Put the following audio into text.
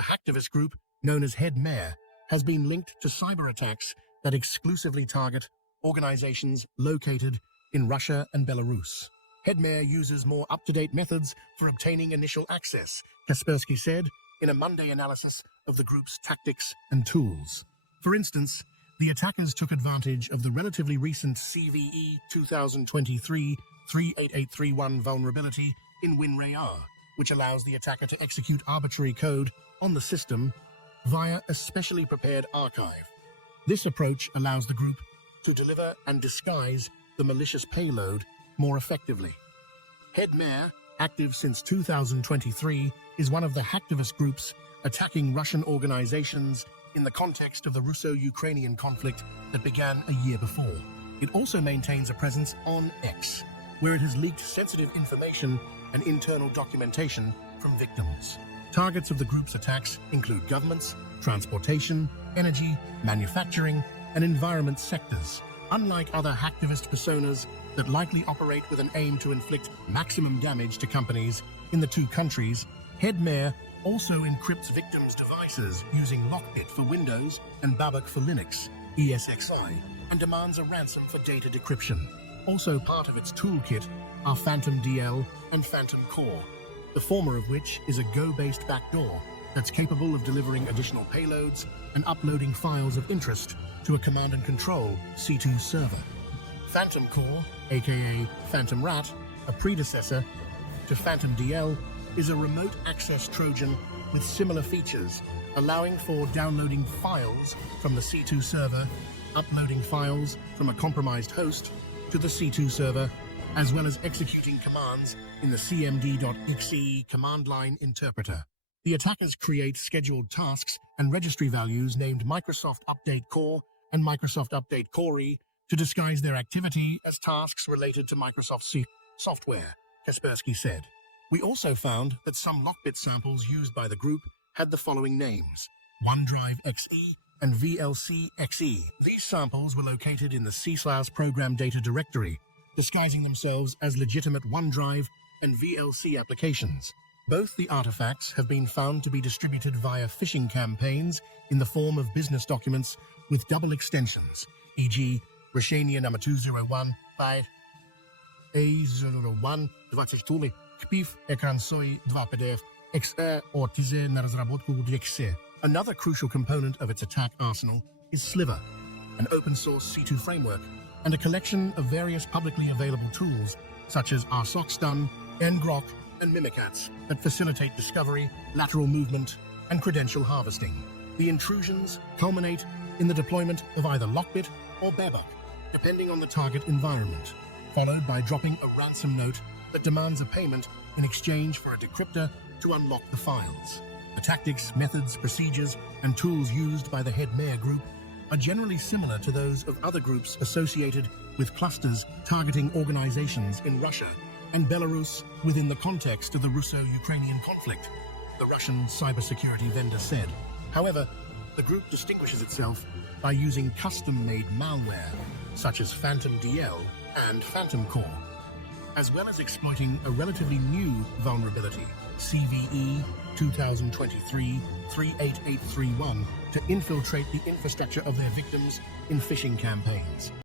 A hacktivist group known as Mare has been linked to cyber attacks that exclusively target organizations located in Russia and Belarus. Mare uses more up-to-date methods for obtaining initial access, Kaspersky said in a Monday analysis of the group's tactics and tools. For instance, the attackers took advantage of the relatively recent CVE 2023-38831 vulnerability in Mare, which allows the attacker to execute arbitrary code on the system via a specially prepared archive. This approach allows the group to deliver and disguise the malicious payload more effectively. Mare, active since 2023, is one of the hacktivist groups attacking Russian organizations in the context of the Russo-Ukrainian conflict that began a year before. It also maintains a presence on X, where it has leaked sensitive information and internal documentation from victims. Targets of the group's attacks include governments, transportation, energy, manufacturing, and environment sectors. Unlike other hacktivist personas that likely operate with an aim to inflict maximum damage to companies in the two countries, Mare also encrypts victims' devices using Lockbit for Windows and Babak for Linux, ESXi, and demands a ransom for data decryption. Also part of its toolkit are Phantom DL and Phantom Core, the former of which is a Go-based backdoor that's capable of delivering additional payloads and uploading files of interest to a command and control C2 server. Phantom Core, aka Phantom Rat, a predecessor to Phantom DL, is a remote access Trojan with similar features, allowing for downloading files from the C2 server, uploading files from a compromised host to the C2 server, as well as executing commands in the cmd.exe command line interpreter. The attackers create scheduled tasks and registry values named Microsoft Update Core and Microsoft Update Core to disguise their activity as tasks related to Microsoft software, Kaspersky said. We also found that some Lockbit samples used by the group had the following names: OneDrive XE and VLC XE. These samples were located in the C/ program data directory, disguising themselves as legitimate OneDrive and VLC applications. Both the artifacts have been found to be distributed via phishing campaigns in the form of business documents with double extensions, e.g. Russiania number 201 by A01 20 Kpiv Ekansoi 2 PDF XR or TZ na разработку DXE. Another crucial component of its attack arsenal is Sliver, an open-source C2 framework, and a collection of various publicly available tools such as RSOCStun, ngrok, and Mimikatz that facilitate discovery, lateral movement, and credential harvesting. The intrusions culminate in the deployment of either Lockbit or Babak, depending on the target environment, followed by dropping a ransom note that demands a payment in exchange for a decryptor to unlock the files. The tactics, methods, procedures, and tools used by the Mare group are generally similar to those of other groups associated with clusters targeting organizations in Russia and Belarus within the context of the Russo-Ukrainian conflict, the Russian cybersecurity vendor said. However, the group distinguishes itself by using custom-made malware, such as Phantom DL and Phantom Core, as well as exploiting a relatively new vulnerability, CVE 2023-38831, to infiltrate the infrastructure of their victims in phishing campaigns.